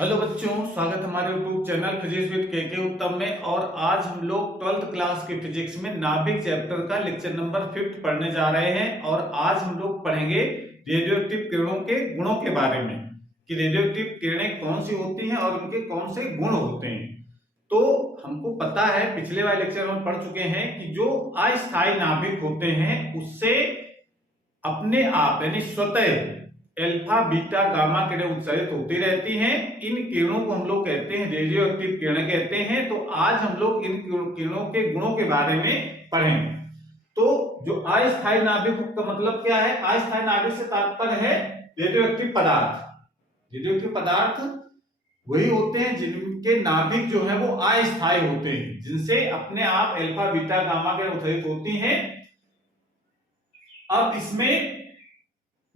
Hello बच्चों, स्वागत हमारे यूट्यूब चैनल फिजिक्स विद के उत्तम में। और आज हम लोग 12th क्लास के फिजिक्स में नाभिक चैप्टर का लेक्चर नंबर 5 पढ़ने जा रहे हैं। और आज हम लोग पढ़ेंगे रेडियोएक्टिव किरणों के गुणों के बारे में कि रेडियोएक्टिव किरणें कौन सी होती हैं और उनके कौन से गुण होते हैं। तो हमको पता है, पिछले वाले लेक्चर में पढ़ चुके हैं कि जो अस्थायी नाभिक होते हैं उससे अपने आप यानी स्वतः अल्फा बीटा गामा किरणें उत्सर्जित होती रहती हैं। इन किरणों को हम लोग कहते हैं रेडियोएक्टिव किरणें कहते हैं। तो आज हम लोग इन किरणों के गुणों के बारे में पढ़ेंगे। तो जो अस्थायी नाभिक का मतलब क्या है? अस्थायी नाभिक से तात्पर्य है रेडियोएक्टिव पदार्थ। रेडियोएक्टिव पदार्थ वही होते हैं जिनके नाभिक जो है वो अस्थायी होते हैं, जिनसे अपने आप अल्फा बीटा गामा किरणें उत्सर्जित होती हैं। अब इसमें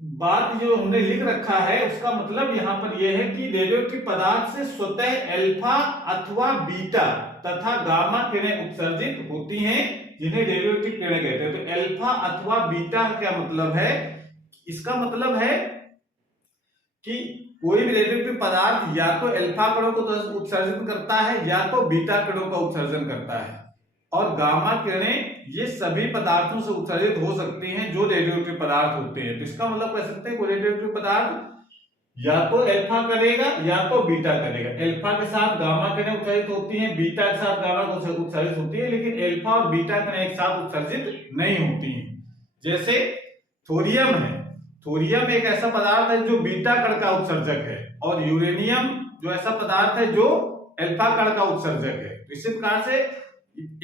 बात जो हमने लिख रखा है उसका मतलब यहां पर यह है कि रेडियोएक्टिव पदार्थ से स्वतः अल्फा अथवा बीटा तथा गामा किरणें उत्सर्जित होती हैं, जिन्हें रेडियोएक्टिव किरणें कहते हैं। तो अल्फा अथवा बीटा का क्या मतलब है? इसका मतलब है कि कोई भी रेडियोएक्टिव पदार्थ या तो अल्फा किरणों को उत्सर्जन करता है या तो बीटा किरणों का उत्सर्जन करता है। और गामा किरणें ये सभी पदार्थों से उत्सर्जित हो सकती हैं जो रेडियोएक्टिव पदार्थ होते हैं। तो इसका मतलब कह सकते हैं कोई रेडियोएक्टिव पदार्थ या तो अल्फा करेगा या तो बीटा करेगा। अल्फा के साथ गामा किरणें उत्सर्जित होती हैं, बीटा के साथ गामा उत्सर्जित होती है, लेकिन अल्फा और बीटा किरणें एक साथ उत्सर्जित नहीं होती हैं। जैसे थोरियम है, थोरियम एक ऐसा पदार्थ है जो बीटा कण का उत्सर्जक है, और यूरेनियम जो ऐसा पदार्थ है जो अल्फा कण का उत्सर्जक है। तो इसी प्रकार से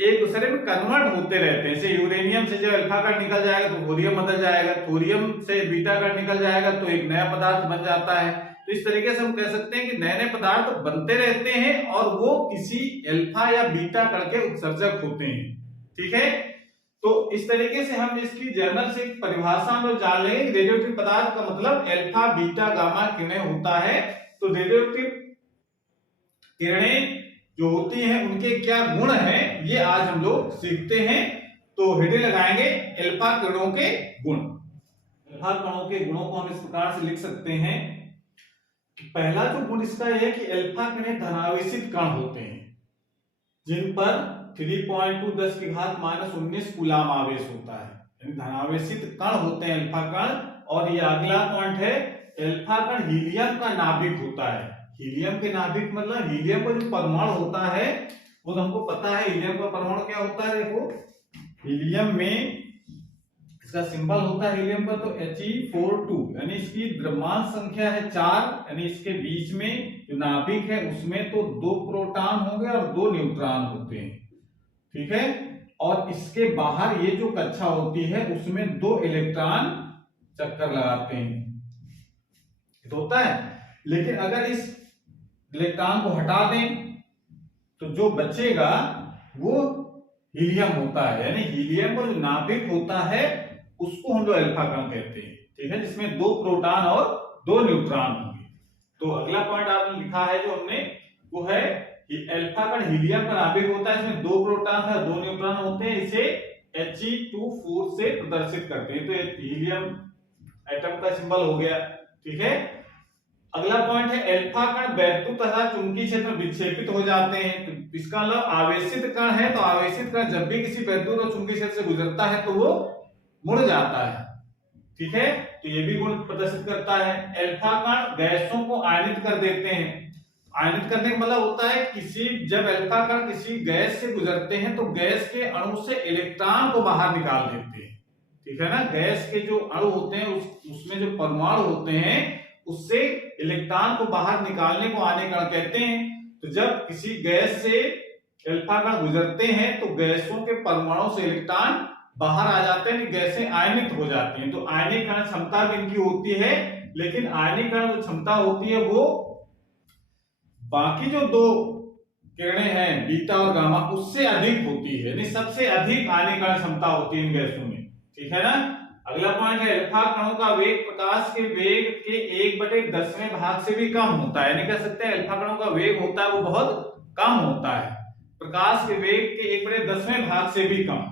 एक दूसरे में कन्वर्ट होते रहते हैं। जैसे यूरेनियम से जब अल्फा कण निकल जाएगा तो थोरियम बदल जाएगा, थोरियम से बीटा कण निकल जाएगा तो एक नया पदार्थ बन जाता है। तो इस तरीके से हम कह सकते हैं कि नए नए पदार्थ बनते रहते हैं और वो किसी अल्फा या बीटा कण के उत्सर्जक होते हैं। ठीक है, तो इस तरीके से हम इसकी जनरल से परिभाषा हम लोग जान लेंगे। रेडियोएक्टिव पदार्थ का मतलब अल्फा बीटा गामा किरणें होता है। तो रेडियोएक्टिव किरणें जो होती हैं उनके क्या गुण हैं ये आज हम लोग सीखते हैं। तो हेडिंग लगाएंगे अल्फा किरणों के गुण। अल्फा कणों के गुणों को हम इस प्रकार से लिख सकते हैं कि पहला जो गुण इसका यह है कि अल्फा किरणें धनावेशित कण होते हैं, जिन पर 3.2 10 की घात -19 कूलाम आवेश होता है, यानी धनावेशित कण होते हैं अल्फा कण। और ये अगला पॉइंट है, अल्फा कण हीलियम का नाभिक होता है। हीलियम के नाभिक मतलब हीलियम का जो परमाणु होता है वो तो हमको पता है। हीलियम का परमाणु क्या होता है? देखो, हीलियम में इसका सिंबल होता है हीलियम का तो He42, यानी इसकी द्रव्यमान संख्या है 4, यानी इसके बीच में जो नाभिक है उसमें तो 2 प्रोटॉन होंगे और 2 न्यूट्रॉन होते हैं। ठीक है, और इसके बाहर ये जो कक्षा होती है उसमें 2 इलेक्ट्रॉन चक्कर लगाते हैं, तो होता है। लेकिन अगर इस इलेक्ट्रॉन को हटा दें तो जो बचेगा वो हीलियम होता है, यानी हीलियम का जो नाभिक होता है उसको हम लोग अल्फा कण कहते हैं। ठीक है, जिसमें 2 प्रोटॉन और 2 न्यूट्रॉन होंगे। तो अगला पॉइंट आपने लिखा है जो हमने, वो है कि अल्फा कण हीलियम का नाभिक होता है, इसमें 2 प्रोटॉन और 2 न्यूट्रॉन होते हैं। इसे He24 से प्रदर्शित करते हैं। तो हीलियम एटम का सिंबल हो गया। ठीक है, अगला पॉइंट है अल्फा कण वैद्युत तथा चुंबकीय क्षेत्र विक्षेपित हो जाते हैं। तो इसका मतलब आवेशित कण है, तो आवेशित कण जब भी किसी वैद्युत और चुंबकीय क्षेत्र से गुजरता है तो वो मुड़ जाता है। ठीक है, तो ये भी गुण प्रदर्शित करता है। अल्फा कण गैसों को आयनित कर देते हैं। आयनित करने का मतलब होता है जब अल्फा कण किसी गैस से गुजरते हैं तो गैस के अणु से इलेक्ट्रॉन को बाहर निकाल देते हैं। ठीक है ना, गैस के जो अणु होते हैं उसमें जो परमाणु होते हैं उससे इलेक्ट्रॉन को बाहर निकालने को आयनिक कण कहते हैं। तो जब किसी गैस से अल्फा कण गुजरते हैं तो गैसों के परमाणु से इलेक्ट्रॉन बाहर आ जाते हैं, गैसें आयनित हो जाती हैं। तो आयनिक कण क्षमता भी इनकी होती है, लेकिन आयनिक कण जो क्षमता होती है वो बाकी जो 2 किरणें हैं बीटा और गामा उससे अधिक होती है, यानी सबसे अधिक आयनिक कण क्षमता होती है इन गैसों में। ठीक है ना। अगला पॉइंट है अल्फा कणों का वेग प्रकाश के वेग के 1/10वें भाग से भी कम होता है, यानी कह सकते हैं अल्फा कणों का वेग होता है वो बहुत कम होता है, प्रकाश के वेग के 1/10वें भाग से भी कम।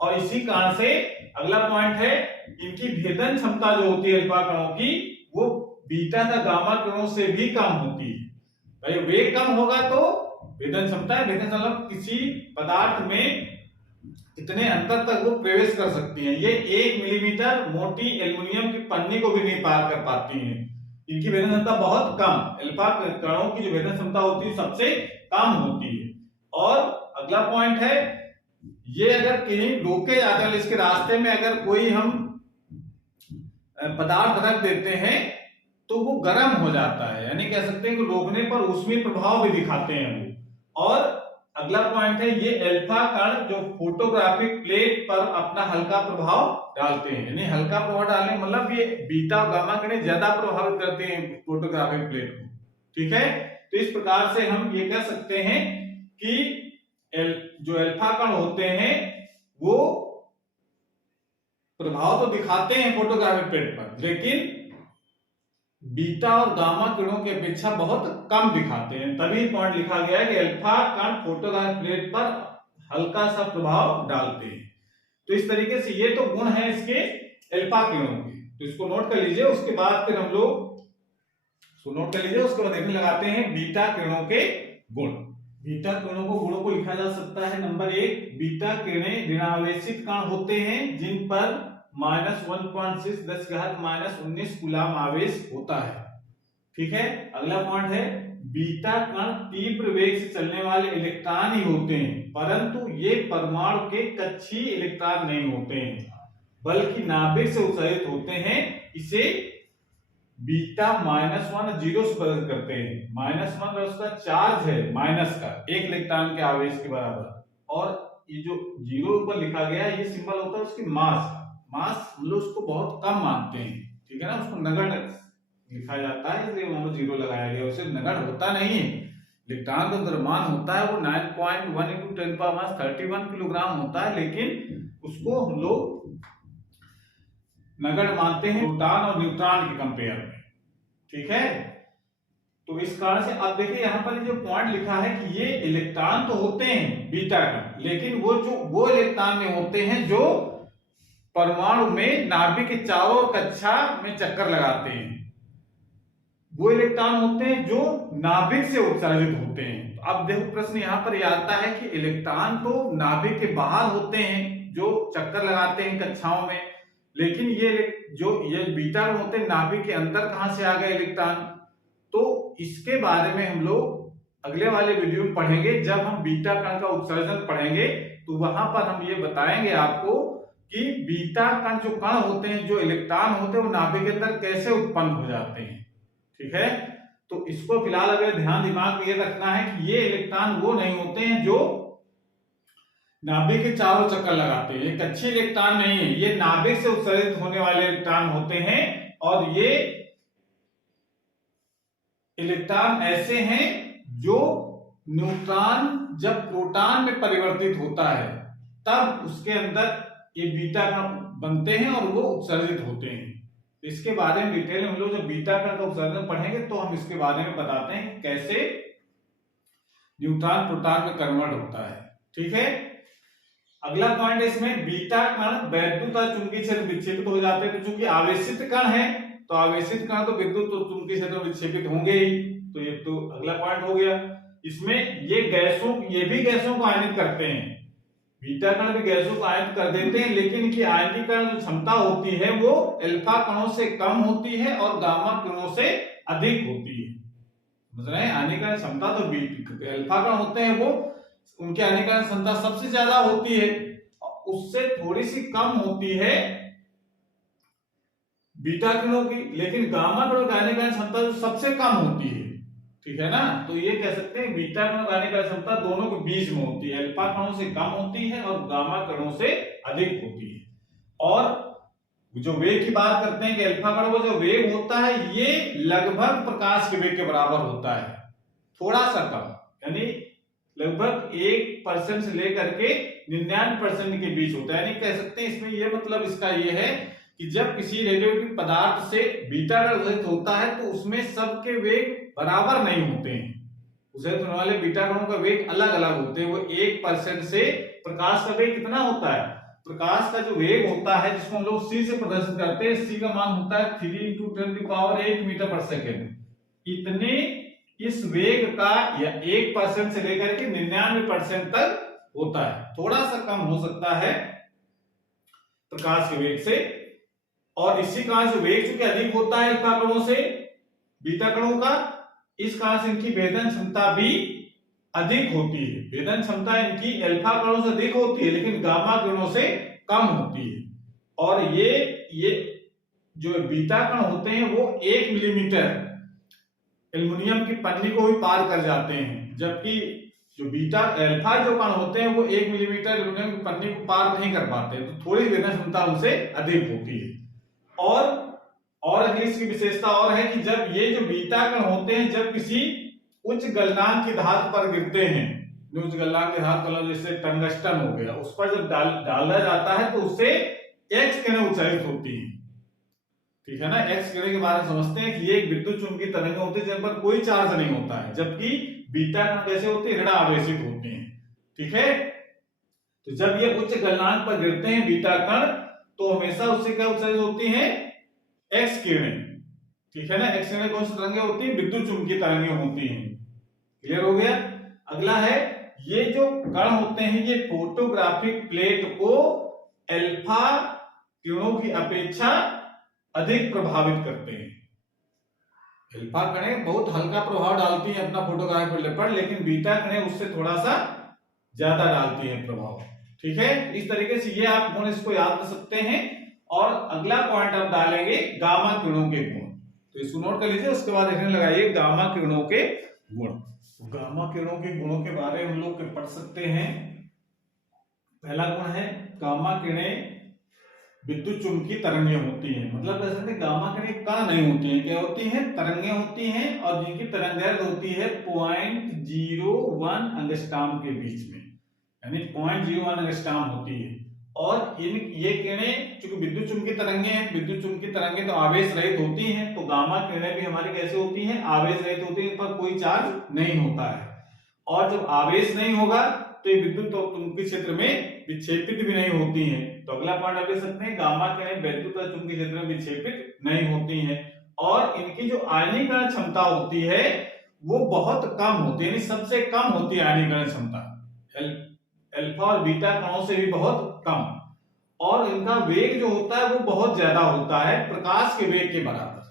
और इसी कारण से अगला पॉइंट है इनकी भेदन क्षमता जो होती है अल्फा कणों की वो बीटा तथा गामा किरणों से भी कम होती है। भाई वेग कम होगा तो भेदन क्षमता है, भेदन क्षमता किसी पदार्थ में कितने अंतर तक वो प्रवेश कर सकती हैं। ये 1 मिलीमीटर मोटी एल्युमिनियम की पन्नी को भी नहीं पार कर पाती हैं। इनकी भेदन क्षमता बहुत कम, अल्फा कणों की जो भेदन क्षमता होती है सबसे कम होती है। और अगला पॉइंट है, ये अगर कहीं रोके जाते हैं, इसके रास्ते में अगर कोई हम पदार्थ रख देते हैं तो वो गर्म हो जाता है, यानी कह सकते हैं कि रोकने पर ऊष्मीय प्रभाव भी दिखाते हैं वो। और अगला पॉइंट है, ये अल्फा कण जो फोटोग्राफिक प्लेट पर अपना हल्का प्रभाव डालते हैं, यानी हल्का प्रभाव डालने मतलब ये बीटा और गामा किरणें ज्यादा प्रभावित करते हैं फोटोग्राफिक प्लेट को। ठीक है, तो इस प्रकार से हम ये कह सकते हैं कि जो अल्फा कण होते हैं वो प्रभाव तो दिखाते हैं फोटोग्राफिक प्लेट पर, लेकिन बीटा और गामा किरणों की अपेक्षा बहुत कम दिखाते हैं। तभी पॉइंट लिखा गया है कि अल्फा कण फोटोग्राफिक प्लेट पर हल्का सा प्रभाव डालते हैं। तो इस तरीके से ये तो गुण है इसके अल्फा किरणों के, तो इसको नोट कर लीजिए। उसके बाद फिर हम लोग नोट कर लीजिए, उसके बाद देखने लगाते हैं बीटा किरणों के गुण। बीटा किरणों को गुणों को लिखा जा सकता है। नंबर 1, बीटा किरणें ऋणावेशित कण होते हैं जिन पर -1.6 10⁻⁻19 कूलम आवेश होता है। ठीक है, अगला पॉइंट है, बीटा कण तीव्र वेग से चलने वाले इलेक्ट्रॉन ही होते हैं, परंतु ये परमाणु के कक्षीय इलेक्ट्रॉन नहीं होते हैं बल्कि नाभिक से उत्सर्जित होते हैं। इसे बीटा -1 0 से प्रदर्शित करते हैं। -1 उसका चार्ज है माइनस का, 1 इलेक्ट्रॉन के आवेश के बराबर, और ये जो 0 ऊपर लिखा गया है ये सिंबल होता है उसकी मास। मास हम लोग उसको बहुत कम मानते हैं, ठीक है ना, उसको नगण्य लिखा जाता है, इसलिए वहां पर 0 लगाया गया। उसे नगण्य होता नहीं है, इलेक्ट्रॉन का द्रव्यमान होता है वो 9.1 × 10⁻31 किलोग्राम होता है, लेकिन उसको हम लोग नगण्य मानते हैं प्रोटॉन और न्यूट्रॉन के कंपेयर में। ठीक है, तो इस कारण से अब देखिए यहाँ पर जो पॉइंट लिखा है कि ये इलेक्ट्रॉन तो होते हैं बीटा का, लेकिन वो इलेक्ट्रॉन में होते हैं जो परमाणु में नाभिक के चारों कक्षा में चक्कर लगाते हैं। वो इलेक्ट्रॉन होते हैं जो नाभिक से उत्सर्जित होते हैं। तो अब देखो प्रश्न यहाँ पर यह आता है कि इलेक्ट्रॉन तो नाभिक के बाहर होते हैं जो चक्कर लगाते हैं कक्षाओं में, लेकिन ये बीटा होते हैं नाभिक के अंदर कहां से आ गए इलेक्ट्रॉन। तो इसके बारे में हम लोग अगले वाले वीडियो में पढ़ेंगे। जब हम बीटा कण का उत्सर्जन पढ़ेंगे तो वहां पर हम ये बताएंगे आपको कि बीटा कण जो कण होते हैं, जो इलेक्ट्रॉन होते हैं, वो नाभिक के अंदर कैसे उत्पन्न हो जाते हैं। ठीक है, तो इसको फिलहाल अगर ध्यान दिमाग में ये रखना है कि ये इलेक्ट्रॉन वो नहीं होते हैं जो नाभिक के चारों चक्कर लगाते हैं, ये कक्षीय इलेक्ट्रॉन नहीं है, ये नाभिक से उत्सर्जित होने वाले इलेक्ट्रॉन होते हैं। और ये इलेक्ट्रॉन ऐसे हैं जो न्यूट्रॉन जब प्रोटॉन में परिवर्तित होता है तब उसके अंदर ये बीटा कण बनते हैं और वो उत्सर्जित होते हैं। इसके बारे में डिटेल में हम लोग जब बीटा कण का उत्सर्जन पढ़ेंगे तो हम इसके बारे में बताते हैं कैसे न्यूट्रॉन प्रोटॉन में कन्वर्ट होता है। ठीक है, अगला पॉइंट इसमें बीटा कण वैद्युत और चुंबकीय क्षेत्र विक्षेपित हो जाते हैं। तो चूंकि आवेशित कण है तो आवेशित कण तो विद्युत और चुंबकीय क्षेत्र में विक्षेपित होंगे ही, तो ये तो अगला पॉइंट हो गया। इसमें ये भी गैसों को आयनित करते हैं, बीटा कण भी गैसों को आयनित कर देते हैं, लेकिन इनकी आयनीकरण जो क्षमता होती है वो अल्फा कणों से कम होती है और गामा कणों से अधिक होती है। समझ रहे हैं, आयनीकरण क्षमता तो अल्फा कण होते हैं वो उनकी आयनीकरण क्षमता सबसे ज्यादा होती है, उससे थोड़ी सी कम होती है बीटा कणों की, लेकिन गामा कणों की आयनीकरण क्षमता सबसे कम होती है। ठीक है ना, तो ये कह सकते हैं बीटा कणों की आयनीकरण क्षमता दोनों के बीच में होती है, अल्फा कणों से कम होती है और गामा कणों से अधिक होती है। और जो वेग की बात करते हैं कि अल्फा कणों का जो वेग होता है ये लगभग प्रकाश के वेग के बराबर होता है, थोड़ा सा कम, यानी लगभग 1% से लेकर के 99% के बीच होता है। यानी कह सकते हैं इसमें ये मतलब इसका ये है कि जब किसी रेडियोएक्टिव पदार्थ से बीटा कण उत्सर्जित होता है तो उसमें सबके वेग बराबर नहीं होते हैं, उत्सर्जित होने वाले बीटा कणों का वेग अलग अलग होते हैं। वो 1% से प्रकाश का वेग कितना होता है, प्रकाश का जो वेग होता है जिसको हम लोग c से प्रदर्शित करते हैं, c का मान होता है 3 × 10⁸ मीटर पर सेकेंड। इस वेग का या 1% से लेकर के 99% तक होता है, थोड़ा सा कम हो सकता है प्रकाश के वेग से। और इसी कारण से वेग चूंकि अधिक होता है अल्फा कणों से बीटा कणों का, इस कारण से इनकी भेदन क्षमता भी अधिक होती है। भेदन क्षमता इनकी अल्फा कणों से अधिक होती है लेकिन गामा किरणों से कम होती है। और ये जो बीटा कण होते हैं वो 1 मिलीमीटर एल्युमिनियम की पन्नी को भी पार कर जाते हैं, जबकि जो बीटा अल्फा जो कण होते हैं वो 1 मिलीमीटर एल्युमिनियम की पन्नी को पार नहीं कर पाते, तो थोड़ी भेदन क्षमता उनसे अधिक होती है। और अगली इसकी विशेषता और है कि जब ये जो बीटा कण होते हैं जब किसी उच्च गलनांक की धातु पर गिरते हैं, उच्च गलनांक की धातु मतलब जैसे टंगस्टन हो गया, उस पर जब डाला जाता है तो उससे एक्स किरणें उत्सर्जित होती हैं। ठीक है ना, एक्स किरणें के बारे में समझते हैं कि ये एक विद्युत चुंबकीय तरंगें होती है जिन पर कोई चार्ज नहीं होता है, जबकि बीटा कण कैसे होते हैं, ऋण आवेशित होते हैं। ठीक है, तो जब ये उच्च गलनांक पर गिरते हैं बीटा कण तो हमेशा उससे क्या उत्सर्जित होती हैं, एक्स किरणें। ठीक है ना, एक्स किरणें कौन सी तरंगें होती हैं, विद्युत चुंबकीय तरंगें होती हैं। क्लियर हो गया। अगला है, ये जो कण होते हैं ये फोटोग्राफिक प्लेट को अल्फा किरणों की अपेक्षा अधिक प्रभावित करते हैं। अल्फा कणें बहुत हल्का प्रभाव डालती हैं अपना फोटोग्राफिक प्लेट पर, लेकिन बीटा कणें उससे थोड़ा सा ज्यादा डालती हैं प्रभाव। ठीक है, इस तरीके से ये आप गुण इसको याद कर सकते हैं। और अगला पॉइंट आप डालेंगे गामा किरणों के गुण, तो इसको नोट कर लीजिए, उसके बाद लिखने लगाइए गामा किरणों के गुण। गामा किरणों के गुणों के बारे में हम लोग पढ़ सकते हैं। पहला गुण है गामा किरणें विद्युत चुंबकीय तरंगें होती हैं, मतलब कह सकते हैं गामा किरणें कण नहीं होती हैं, क्या होती हैं, तरंगें होती हैं, और जिनकी तरंगदैर्घ्य होती है 0.01 एंगस्ट्रॉम के बीच में, यानी 0.01 एंगस्ट्रॉम होती है। और ये किरणें चूंकि विद्युत चुंबकीय तरंगें हैं, विद्युत चुंबकीय तरंगें तो आवेश रहित होती हैं, तो गामा किरणें भी हमारी कैसे होती हैं, आवेश रहित होती हैं, इन पर कोई चार्ज नहीं होता है। और जब आवेश नहीं होगा तो ये विद्युत और चुंबकीय क्षेत्र में विक्षेपित भी नहीं होती हैं। तो अगला पॉइंट आप देख सकते हैं, गामा किरणें विद्युत और चुंबकीय क्षेत्र में विक्षेपित नहीं होती हैं, और इनकी जो आयनीकरण क्षमता होती है वो बहुत कम होती है, यानी सबसे कम होती है आयनीकरण क्षमता, अल्फा और बीटा कणों से भी बहुत कम। और इनका वेग जो होता है वो बहुत ज्यादा होता है, प्रकाश के वेग के बराबर,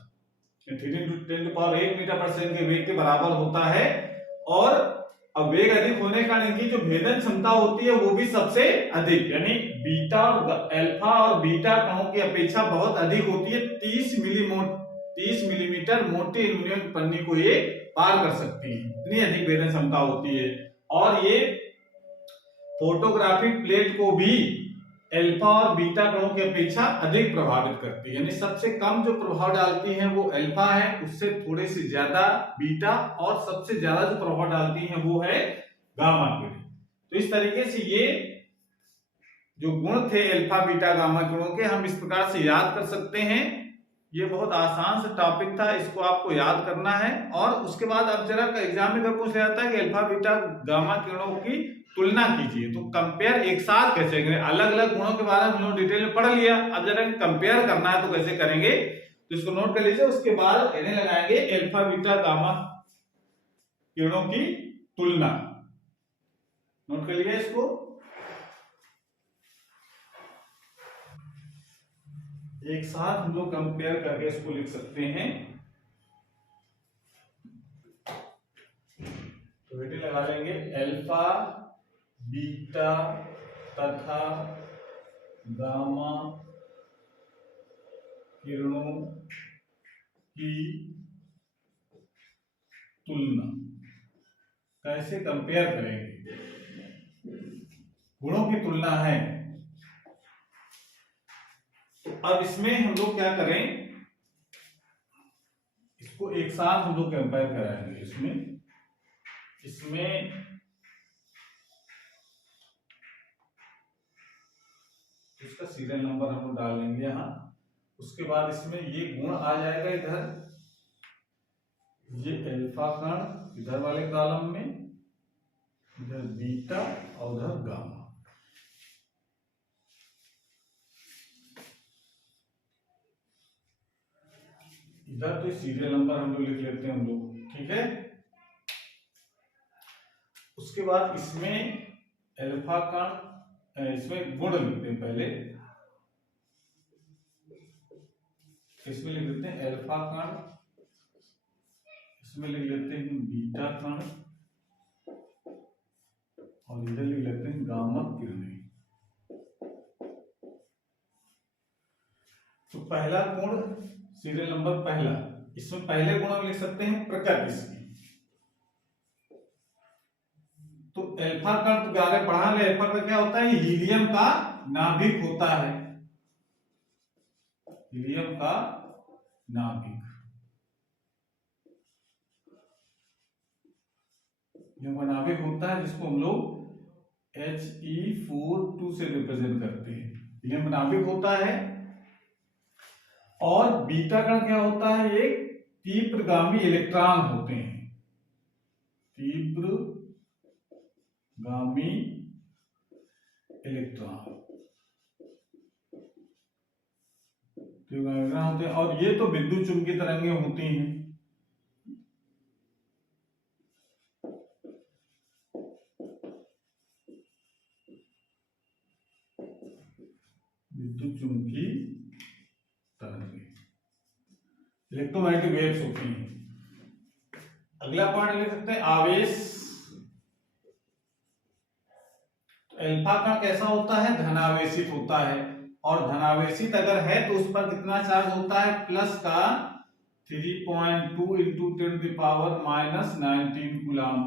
3×10⁸ मीटर पर सेकंड के वेग के बराबर होता है। और अब वेग अधिक होने का इनकी जो भेदन क्षमता होती है वो भी सबसे अधिक, यानी बीटा और अल्फा और बीटा कणों की अपेक्षा बहुत अधिक होती है। 30 मिलीमीटर मोटी एल्युमिनियम पन्नी को ये पार कर सकती है, इतनी अधिक भेदन क्षमता होती है। और ये फोटोग्राफिक प्लेट को भी अल्फा और बीटा कणों की अपेक्षा अधिक प्रभावित करती है, यानी सबसे कम जो प्रभाव डालती है वो अल्फा है, उससे थोड़े से ज्यादा बीटा, और सबसे ज्यादा जो प्रभाव डालती है वो है गामा किरण। तो इस तरीके से ये जो गुण थे अल्फा बीटा गामा किरणों के, हम इस प्रकार से याद कर सकते हैं। ये बहुत आसान सा टॉपिक था, इसको आपको याद करना है। और उसके बाद अब जरा एग्जाम में पूछ लिया जाता है कि अल्फा बीटा गामा किरणों की तुलना कीजिए, तो कंपेयर एक साथ कैसे करें, अलग अलग गुणों के बारे में हम लोग डिटेल में पढ़ लिया, अब जरा कंपेयर करना है तो कैसे करेंगे, तो इसको नोट कर लीजिए। उसके बाद इन्हें लगाएंगे अल्फा बीटा गामा किरणों की तुलना, नोट कर लिया इसको। एक साथ हम लोग कंपेयर करके इसको लिख सकते हैं, तो हेडिंग लगा लेंगे अल्फा बीटा तथा गामा किरणों की तुलना, कैसे कंपेयर करेंगे, गुणों की तुलना है। तो अब इसमें हम लोग क्या करें, इसको एक साथ हम लोग कंपेयर कराएंगे। इसमें इसका सीरियल नंबर हम लोग डाल लेंगे यहाँ। उसके बाद इसमें ये गुण आ जाएगा इधर, ये अल्फा कण इधर वाले कॉलम में, इधर बीटा और उधर गामा। इधर तो सीरियल नंबर हम लोग लिख लेते हैं हम लोग, ठीक है। उसके बाद इसमें अल्फा कण, इसमें गुण लिखते हैं पहले, इसमें लिख देते हैं अल्फा कण, इसमें लिख लेते हैं बीटा कण, और इधर लिख लेते हैं गामा किरणें। तो पहला गुण, सीरियल नंबर पहला, इसमें पहले गुण हम लिख सकते हैं प्रकृति इसकी। तो अल्फा कण तो आगे पढ़ा ले, अल्फा का क्या होता है, हीलियम का नाभिक होता है, हीलियम का नाभिक, हीलियम का नाभिक होता है, जिसको हम लोग He42 से रिप्रेजेंट करते हैं, हीलियम का नाभिक होता है। और बीटा कण क्या होता है, एक तीव्रगामी इलेक्ट्रॉन होते हैं, तीव्रगामी इलेक्ट्रॉन होते हैं, और ये तो विद्युत चुंबकीय तरंगें होती हैं। विद्युत चुंबकीय तरंगें, इलेक्ट्रोमैग्नेटिक वेव्स होती हैं। अगला पॉइंट लिख सकते हैं आवेश। तो अल्फा कण कैसा होता है, धनावेशित होता है, और धनावेशित अगर है तो उस पर कितना चार्ज होता है, प्लस का 3.2 इंटू 10⁻⁻19 कूलम।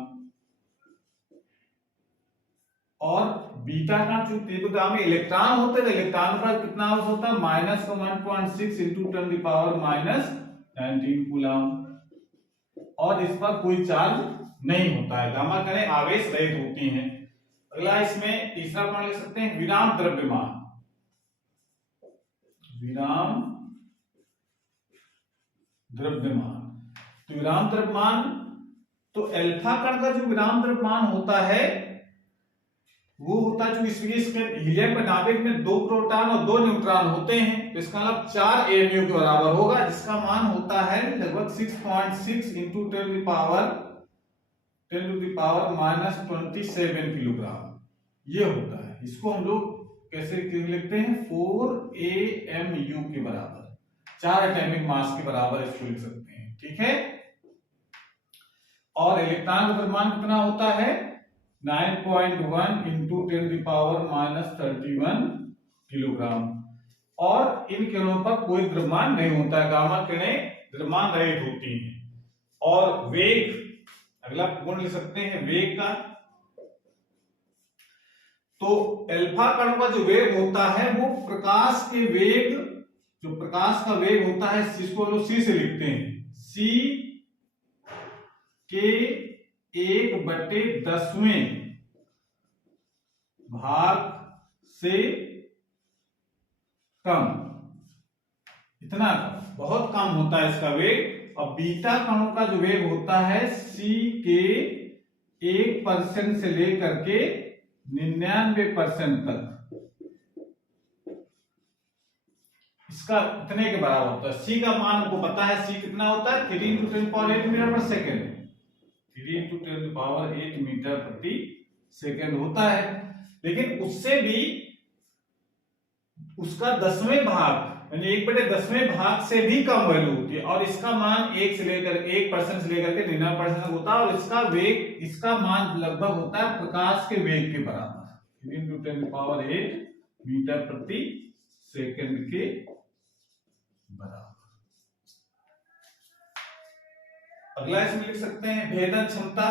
और बीटा का जो तीव्रगामी इलेक्ट्रॉन होते हैं, इलेक्ट्रॉन पर कितना होता है, माइनस का 1.6 इंटू 10⁻⁻19 कूलम, और इस पर कोई चार्ज नहीं होता है, गामा कणें आवेश रहित होती हैं। अगला इसमें तीसरा पॉइंट लिख सकते हैं विराम द्रव्यमान। विराम द्रव्यमान, तो विराम द्रव्यमान, तो अल्फा कण का जो विराम द्रव्यमान होता है वो होता है, जो इसके हीलियम के नाभिक में 2 प्रोटॉन और 2 न्यूट्रॉन होते हैं, तो इसका मतलब 4 AMU के बराबर होगा, जिसका मान होता है लगभग 6.6 इंटू 10⁻⁻27 किलोग्राम, ये होता है। इसको हम लोग कैसे लिखते हैं, 4 AMU के बराबर, 4 एटॉमिक मास के बराबर इसको लिख सकते हैं, ठीक है। और इलेक्ट्रॉन का द्रव्यमान कितना होता है, 9.1 इंटू 10⁻⁻31 किलोग्राम, और इन किरणों पर कोई द्रव्यमान नहीं होता है, गामा किरणें द्रव्यमान रहित होती हैं। और वेग, अगला गुण लिख सकते हैं वेग का। तो अल्फा कण का जो वेग होता है वो प्रकाश के वेग, जो प्रकाश का वेग होता है, जिसको हम लोग c से लिखते हैं, c के 1/10वें भाग से कम, इतना बहुत कम होता है इसका वेग। और बीटा कणों का जो वेग होता है c के 1% से लेकर के 99% तक, इसका इतने के बराबर होता है। c का मान आपको पता है, c कितना होता है, 3 × 10⁸ मीटर पर सेकेंड, 3 × 10⁸ मीटर प्रति सेकेंड होता है। लेकिन उससे भी उसका 10वें भाग, यानी 1/10वें भाग से भी कम वैल्यू होती है, और इसका मान 1% से लेकर के 99% होता है, और इसका वेग, इसका मान लगभग होता है प्रकाश के वेग के बराबर, 3 × 10⁸ मीटर प्रति सेकेंड के बराबर। अगला इसमें लिख सकते हैं भेदन क्षमता।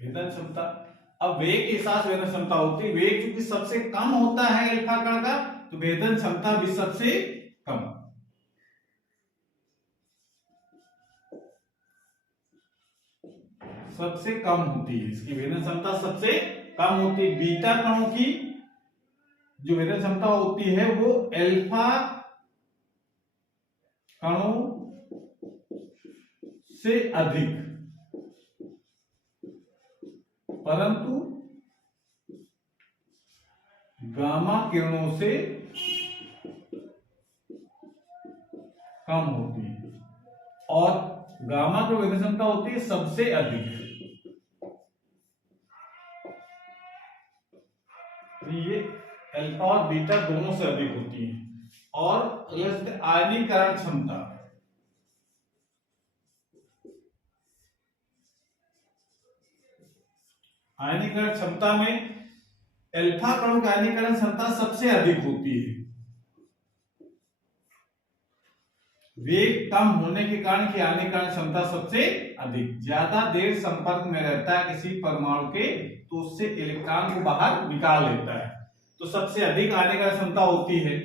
भेदन क्षमता, अब वेग के हिसाब से भेदन क्षमता होती है। वेग क्योंकि सबसे कम होता है अल्फा कण का, तो भेदन क्षमता भी सबसे कम, सबसे कम होती है, इसकी भेदन क्षमता सबसे कम होती है। बीटा कणों की जो भेदन क्षमता होती है वो अल्फा कणों से अधिक, परंतु गामा किरणों से कम होती है। और गामा की विभेदन क्षमता होती है सबसे अधिक। ये अल्फा और बीटा दोनों से अधिक होती है। और अगले आयनीकरण क्षमता, आयनीकरण क्षमता में अल्फा कणों की आयनीकरण क्षमता सबसे अधिक होती है। वेग कम होने के कारण की आयनीकरण क्षमता सबसे अधिक। ज्यादा देर संपर्क में रहता है किसी परमाणु के तो उससे इलेक्ट्रॉन को बाहर निकाल लेता है, तो सबसे अधिक आयनीकरण क्षमता होती है।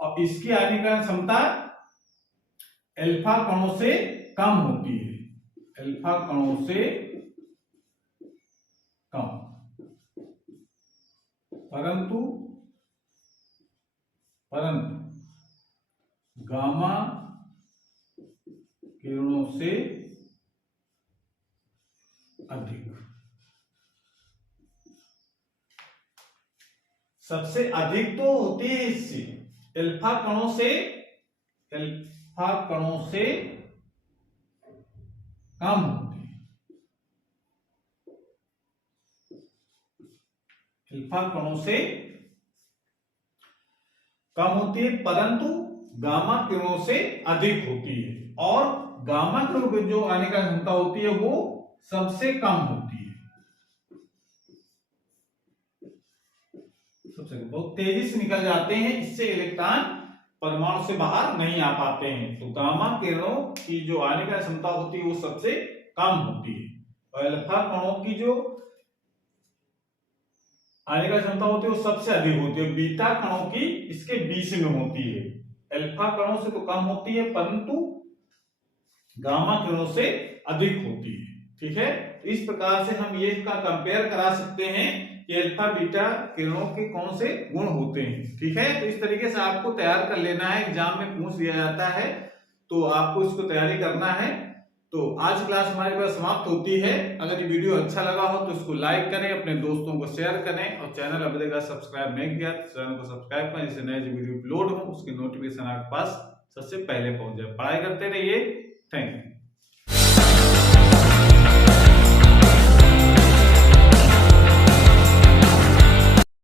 और इसकी आयनीकरण क्षमता अल्फा कणों से कम होती है, अल्फा कणों से कम। परंतु गामा किरणों से अधिक। सबसे अधिक तो होती है इससे, अल्फा कणों से कम होती है, अल्फा कणों से कम होती है, परंतु गामा किरणों से अधिक होती है। और गामा किरणों की जो आयनीकरण क्षमता होती है वो सबसे कम होती है, सबसे बहुत तेजी से निकल जाते हैं, इससे इलेक्ट्रॉन परमाणु से बाहर नहीं आ पाते हैं। तो गामा किरणों की जो आयनीकरण क्षमता होती है वो सबसे कम होती है। और अल्फा कणों की जो आयनीकरण क्षमता होती है वो सबसे अधिक होती है। बीटा कणों की इसके बीच में होती है, अल्फा कणों से तो कम होती है परंतु गामा किरणों से अधिक होती है। ठीक है, तो इस प्रकार से हम ये का कंपेयर करा सकते हैं कि अल्फा बीटा किरणों के कौन से गुण होते हैं। ठीक है, तो इस तरीके से आपको तैयार कर लेना है, एग्जाम में पूछ लिया जाता है तो आपको इसको तैयारी करना है। तो आज क्लास हमारे पास समाप्त होती है। अगर ये वीडियो अच्छा लगा हो तो इसको लाइक करें, अपने दोस्तों को शेयर करें, और चैनल अभी तक सब्सक्राइब नहीं किया तो चैनल को सब्सक्राइब करें, जिससे नए जो वीडियो अपलोड हो उसकी नोटिफिकेशन आपके पास सबसे पहले पहुंच जाए। पढ़ाई करते रहिए। Thank you.